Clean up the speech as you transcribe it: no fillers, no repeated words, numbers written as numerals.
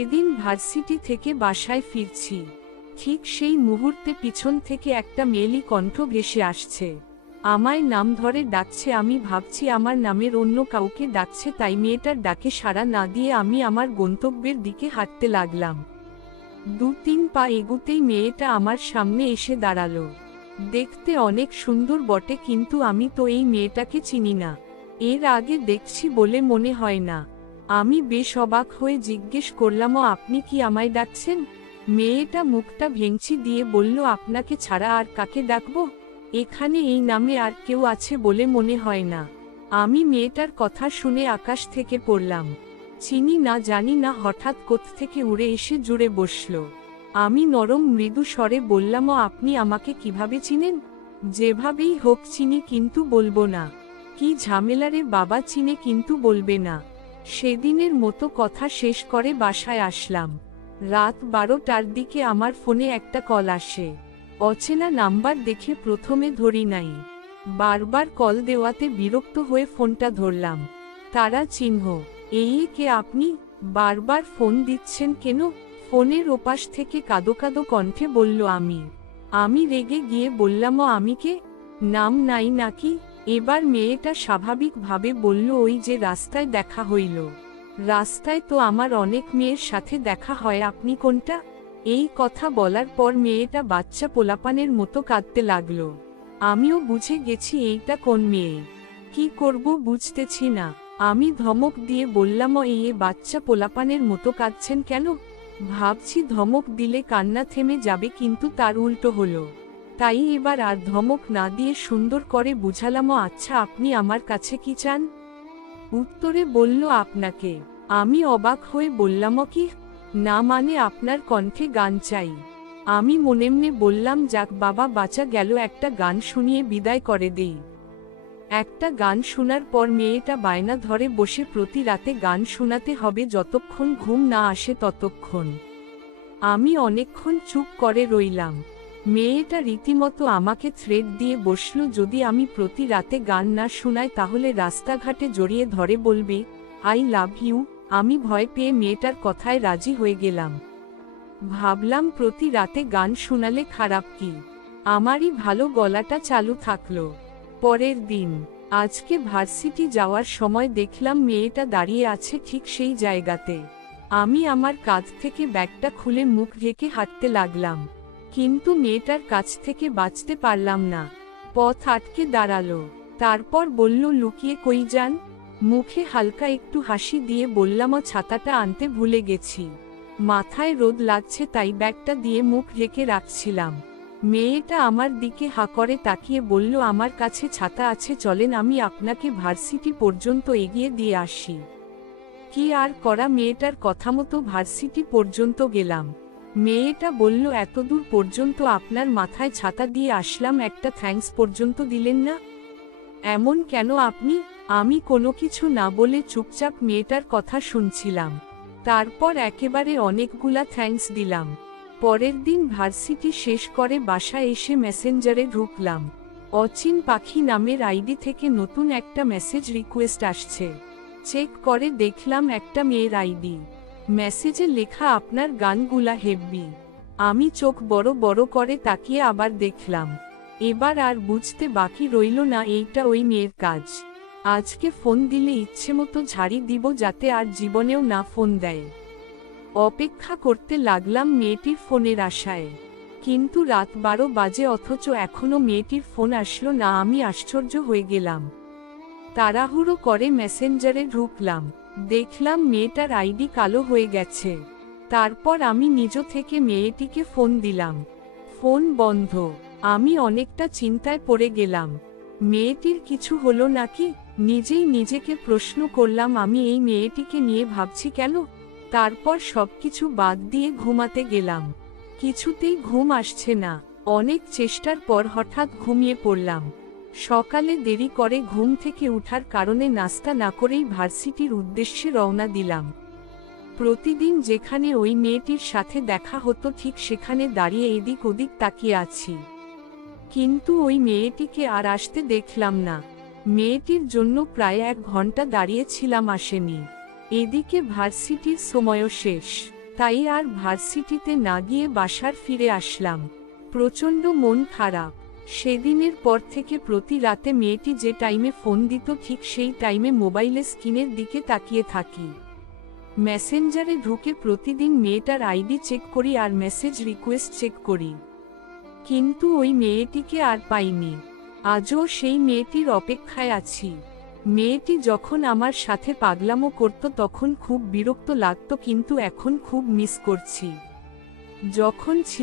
এদিন ভার্সিটি থেকে বাসায় ফিরছি, ঠিক সেই মুহূর্তে পিছন থেকে একটা মেয়েলি কণ্ঠ ভেসে আসছে। আমায় নাম ধরে ডাকছে। আমি ভাবছি আমার নামের অন্য কাউকে ডাকছে, তাই মেয়েটার ডাকে সাড়া না দিয়ে আমি আমার গন্তব্যের দিকে হাঁটতে লাগলাম। 2-3 পা এগুতেই মেয়েটা আমার সামনে এসে দাঁড়ালো। দেখতে অনেক সুন্দর বটে, কিন্তু আমি তো এই মেয়েটাকে চিনি না, এর আগে দেখছি বলে মনে হয় না। আমি বেশ অবাক হয়ে জিজ্ঞেস করলাম, আপনি কি আমায় ডাকছেন? মেয়েটা মুখটা ভেঙচি দিয়ে বলল, আপনাকে ছাড়া আর কাকে ডাকবো? এখানে এই নামে আর কেউ আছে বলে মনে হয় না। আমি মেয়েটার কথা শুনে আকাশ থেকে পড়লাম। চিনি না জানি না, হঠাৎ কোত্থেকে উড়ে এসে জুড়ে বসল। আমি নরম মৃদু স্বরে বললাম, আপনি আমাকে কিভাবে চিনেন? যেভাবেই হোক চিনি, কিন্তু বলবো না। কি ঝামেলা রে বাবা, চিনে কিন্তু বলবে না। সেদিনের মতো কথা শেষ করে বাসায় আসলাম। রাত 12টার দিকে আমার ফোনে একটা কল আসে। অচেনা নাম্বার দেখে প্রথমে ধরি নাই, বারবার কল দেওয়াতে বিরক্ত হয়ে ফোনটা ধরলাম। তারা চিহ্ন, এই কে আপনি? বারবার ফোন দিচ্ছেন কেন? ফোনের ওপাশ থেকে কাঁদো কাঁদো কণ্ঠে বলল আমি রেগে গিয়ে বললাম, আমি কে? নাম নাই নাকি? এবার মেয়েটা স্বাভাবিকভাবে বলল, ওই যে রাস্তায় দেখা হইল। রাস্তায় তো আমার অনেক মেয়ের সাথে দেখা হয়, আপনি কোনটা? এই কথা বলার পর মেয়েটা বাচ্চা পোলাপানের মতো কাঁদতে লাগলো। আমিও বুঝে গেছি এইটা কোন মেয়ে। কি করব বুঝতেছি না। আমি ধমক দিয়ে বললাম, এই বাচ্চা পোলাপানের মতো কাঁদছেন কেন? ভাবছি ধমক দিলে কান্না থেমে যাবে, কিন্তু তার উল্টো হলো। তাই এবার আর ধমক না দিয়ে সুন্দর করে বুঝালাম, আচ্ছা আপনি আমার কাছে কি চান? উত্তরে বলল, আপনাকে। আমি অবাক হয়ে বললাম, কি? না মানে আপনার কণ্ঠে গান চাই। আমি মনে মনে বললাম, যাক বাবা বাঁচা গেল, একটা গান শুনিয়ে বিদায় করে দেই। একটা গান শোনার পর মেয়েটা বায়না ধরে বসে, প্রতি রাতে গান শোনাতে হবে, যতক্ষণ ঘুম না আসে ততক্ষণ। আমি অনেকক্ষণ চুপ করে রইলাম। মেয়েটা রীতিমতো আমাকে থ্রেট দিয়ে বসল, যদি আমি প্রতি রাতে গান না শোনাই তাহলে রাস্তাঘাটে জড়িয়ে ধরে বলবে আই লাভ ইউ। আমি ভয় পেয়ে মেয়েটার কথায় রাজি হয়ে গেলাম। ভাবলাম প্রতি রাতে গান শোনালে খারাপ কি, আমারই ভালো গলাটা চালু থাকলো। পরের দিন আজকে ভার্সিটি যাওয়ার সময় দেখলাম মেয়েটা দাঁড়িয়ে আছে ঠিক সেই জায়গাতে। আমি আমার কাঁধ থেকে ব্যাগটা খুলে মুখ ঢেকে হাঁটতে লাগলাম, কিন্তু মেয়েটার কাছ থেকে বাঁচতে পারলাম না। পথ আটকে দাঁড়ালো। তারপর বলল, লুকিয়ে কই যান? মুখে হালকা একটু হাসি দিয়ে বললাম, ছাতাটা আনতে ভুলে গেছি, মাথায় রোদ লাগছে তাই ব্যাগটা দিয়ে মুখ ঢেকে রাখছিলাম। মেয়েটা আমার দিকে হাঁ করে তাকিয়ে বলল, আমার কাছে ছাতা আছে, চলেন আমি আপনাকে ভার্সিটি পর্যন্ত এগিয়ে দিয়ে আসি। কি আর করা, মেয়েটার কথা মতো ভার্সিটি পর্যন্ত গেলাম। মেয়েটা বলল, এতদূর পর্যন্ত আপনার মাথায় ছাতা দিয়ে আসলাম, একটা থ্যাঙ্কস পর্যন্ত দিলেন না? এমন কেন আপনি? আমি কোনো কিছু না বলে চুপচাপ মেয়েটার কথা শুনছিলাম। তারপর একেবারে অনেকগুলা থ্যাঙ্কস দিলাম। পরের দিন ভার্সিটি শেষ করে বাসায় এসে মেসেঞ্জারে ঢুকলাম। অচিন পাখি নামের আইডি থেকে নতুন একটা মেসেজ রিকোয়েস্ট আসছে। চেক করে দেখলাম একটা মেয়ের আইডি। মেসেজে লেখা, আপনার গানগুলা হেব্বি। আমি চোখ বড় বড় করে তাকিয়ে আবার দেখলাম। এবার আর বুঝতে বাকি রইল না, এইটা ওই মেয়ের কাজ। আজকে ফোন দিলে ইচ্ছেমতো ঝাড়ি দিব, যাতে আর জীবনেও না ফোন দেয়। অপেক্ষা করতে লাগলাম মেয়েটির ফোনের আশায়, কিন্তু রাত 12 বাজে অথচ এখনো মেয়েটির ফোন আসলো না। আমি আশ্চর্য হয়ে গেলাম। তাড়াহুড়ো করে মেসেঞ্জারে ঢুকলাম, দেখলাম মেয়েটার আইডি কালো হয়ে গেছে। তারপর আমি নিজ থেকে মেয়েটিকে ফোন দিলাম, ফোন বন্ধ। আমি অনেকটা চিন্তায় পড়ে গেলাম, মেয়েটির কিছু হলো নাকি? নিজেই নিজেকে প্রশ্ন করলাম, আমি এই মেয়েটিকে নিয়ে ভাবছি কেন? তারপর সবকিছু বাদ দিয়ে ঘুমাতে গেলাম। কিছুতেই ঘুম আসছে না। অনেক চেষ্টার পর হঠাৎ ঘুমিয়ে পড়লাম। সকালে দেরি করে ঘুম থেকে উঠার কারণে নাস্তা না করেই ভার্সিটির উদ্দেশ্যে রওনা দিলাম। প্রতিদিন যেখানে ওই মেয়েটির সাথে দেখা হতো ঠিক সেখানে দাঁড়িয়ে এদিক ওদিক তাকিয়ে আছি, কিন্তু ওই মেয়েটিকে আর আসতে দেখলাম না। মেয়েটির জন্য প্রায় 1 ঘন্টা দাঁড়িয়েছিলাম, আসেনি। এদিকে ভার্সিটির সময়ও শেষ, তাই আর ভার্সিটিতে না গিয়ে বাসার ফিরে আসলাম। প্রচণ্ড মন খারাপ। সেদিনের পর থেকে প্রতি রাতে মেয়েটি যে টাইমে ফোন দিত ঠিক সেই টাইমে মোবাইলে স্ক্রিনের দিকে তাকিয়ে থাকি। মেসেঞ্জারে ঢুকে প্রতিদিন মেয়েটার আইডি চেক করি আর মেসেজ রিকোয়েস্ট চেক করি, কিন্তু ওই মেয়েটিকে আর পাইনি। আজও সেই মেয়েটির অপেক্ষায় আছি। মেয়েটি যখন আমার সাথে পাগলামো করত তখন খুব বিরক্ত লাগতো, কিন্তু এখন খুব মিস করছি। যখন ছিল